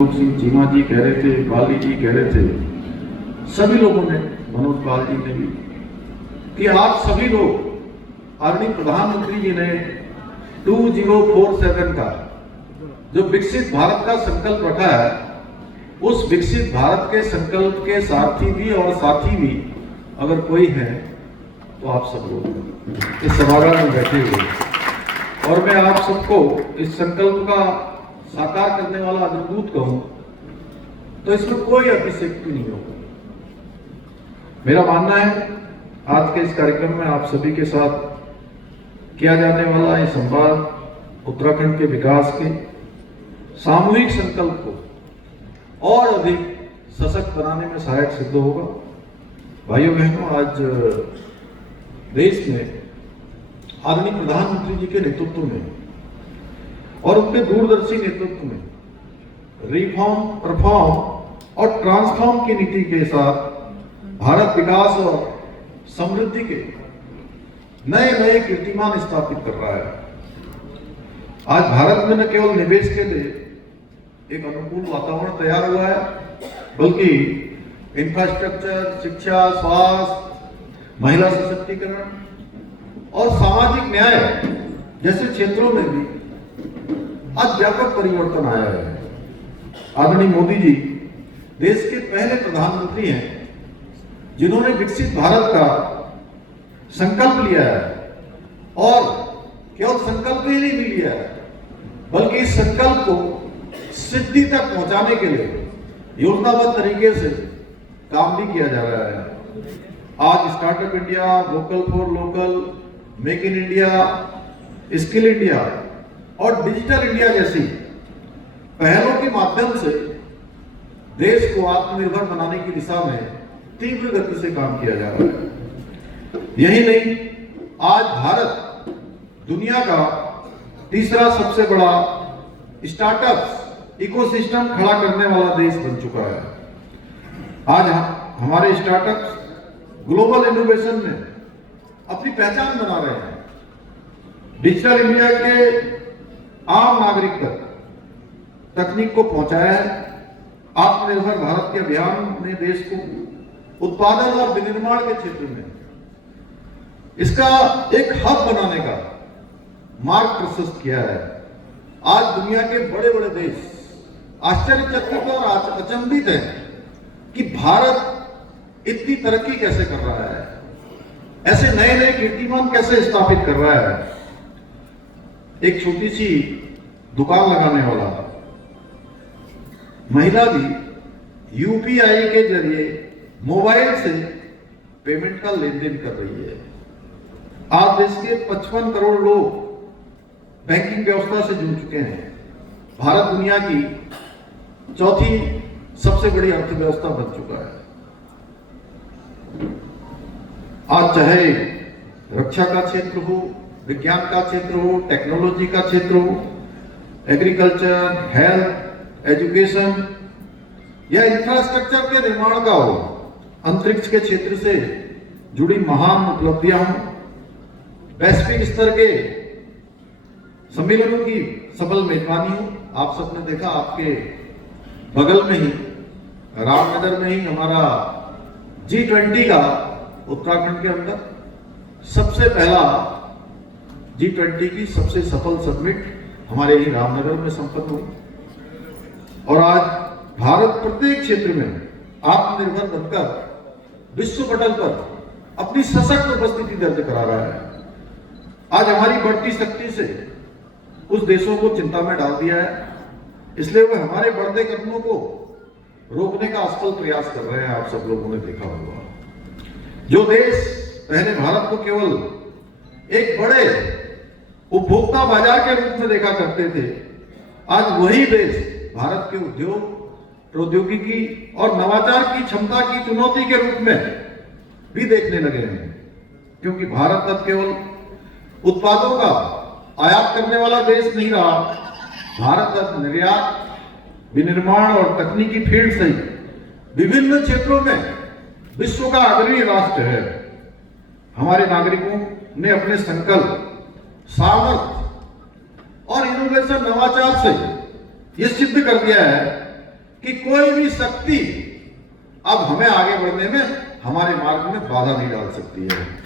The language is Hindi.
सिंह चीमा जी कह रहे थे, बाली जी कह रहे थे, सभी लोगों ने, मनोज पाल जी ने भी, कि आप सभी लोग आदरणीय प्रधानमंत्री जी ने 2047 का जो विकसित भारत का संकल्प रखा है, उस विकसित भारत के संकल्प के सारथी भी और साथी भी अगर कोई है तो आप सब लोग इस सभागार में बैठे हुए। और मैं आप सबको इस संकल्प का साकार करने वाला अग्रदूत कहूं तो इसमें कोई अतिशयोक्ति नहीं होगा। मेरा मानना है आज के इस कार्यक्रम में आप सभी के साथ किया जाने वाला ये संवाद उत्तराखंड के विकास के सामूहिक संकल्प को और अधिक सशक्त बनाने में सहायक सिद्ध होगा। भाइयों बहनों, आज देश में आदरणीय प्रधानमंत्री जी के नेतृत्व में और उनके दूरदर्शी नेतृत्व में रिफॉर्म, परफॉर्म और ट्रांसफॉर्म की नीति के साथ भारत विकास और समृद्धि के नए नए कीर्तिमान स्थापित कर रहा है। आज भारत में न केवल निवेश के लिए एक अनुकूल वातावरण तैयार हुआ है, बल्कि इंफ्रास्ट्रक्चर, शिक्षा, स्वास्थ्य, महिला सशक्तिकरण और सामाजिक न्याय जैसे क्षेत्रों में भी आज व्यापक परिवर्तन आया है। आदरणीय मोदी जी देश के पहले प्रधानमंत्री हैं जिन्होंने विकसित भारत का संकल्प लिया है, और केवल संकल्प ही नहीं लिया है बल्कि इस संकल्प को सिद्धि तक पहुंचाने के लिए योजनाबद्ध तरीके से काम भी किया जा रहा है। आज startup India, vocal for local, make in India, skill India और डिजिटल इंडिया जैसी पहलों के माध्यम से देश को आत्मनिर्भर बनाने की दिशा में तीव्र गति से काम किया जा रहा है। यही नहीं, आज भारत दुनिया का तीसरा सबसे बड़ा स्टार्टअप इकोसिस्टम खड़ा करने वाला देश बन चुका है। आज हमारे स्टार्टअप्स ग्लोबल इनोवेशन में अपनी पहचान बना रहे हैं। डिजिटल इंडिया के आम नागरिक तक तकनीक को पहुंचाया है। आत्मनिर्भर भारत के अभियान ने देश को उत्पादन और विनिर्माण के क्षेत्र में इसका एक हब बनाने का मार्ग प्रशस्त किया है। आज दुनिया के बड़े बड़े देश आश्चर्यचकित और अचंभित हैं कि भारत इतनी तरक्की कैसे कर रहा है, ऐसे नए नए कीर्तिमान कैसे स्थापित कर रहा है। एक छोटी सी दुकान लगाने वाला महिला भी यूपीआई के जरिए मोबाइल से पेमेंट का लेन देन कर रही है। आज देश के 55 करोड़ लोग बैंकिंग व्यवस्था से जुड़ चुके हैं। भारत दुनिया की चौथी सबसे बड़ी अर्थव्यवस्था बन चुका है। आज चाहे रक्षा का क्षेत्र हो, विज्ञान का क्षेत्र हो, टेक्नोलॉजी का क्षेत्र हो, एग्रीकल्चर, हेल्थ, एजुकेशन या इंफ्रास्ट्रक्चर के निर्माण का हो, अंतरिक्ष के क्षेत्र से जुड़ी महान उपलब्धियां हों, वैश्विक स्तर के सम्मेलनों की सफल मेजबानी हो। आप सबने देखा, आपके बगल में ही रामनगर में ही हमारा G20 का उत्तराखंड के अंदर सबसे पहला G20 की सबसे सफल समिट हमारे ही रामनगर में संपन्न हुई। और आज भारत प्रत्येक क्षेत्र में आत्मनिर्भर बनकर विश्व पटल पर अपनी सशक्त उपस्थिति दर्ज करा रहा है। आज हमारी बढ़ती शक्ति से उस देशों को चिंता में डाल दिया है, इसलिए वे हमारे बढ़ते कदमों को रोकने का असफल प्रयास कर रहे हैं। आप सब लोगों ने देखा होगा, जो देश पहले भारत को केवल एक बड़े उपभोक्ता बाजार के रूप में देखा करते थे, आज वही देश भारत के उद्योग, प्रौद्योगिकी और नवाचार की क्षमता की चुनौती के रूप में भी देखने लगे हैं। क्योंकि भारत अब केवल उत्पादों का आयात करने वाला देश नहीं रहा, भारत अब निर्यात, विनिर्माण और तकनीकी फील्ड सहित विभिन्न क्षेत्रों में विश्व का अग्रणी राष्ट्र है। हमारे नागरिकों ने अपने संकल्प, सामर्थ्य और इनोवेशन, नवाचार से यह सिद्ध कर दिया है कि कोई भी शक्ति अब हमें आगे बढ़ने में, हमारे मार्ग में बाधा नहीं डाल सकती है।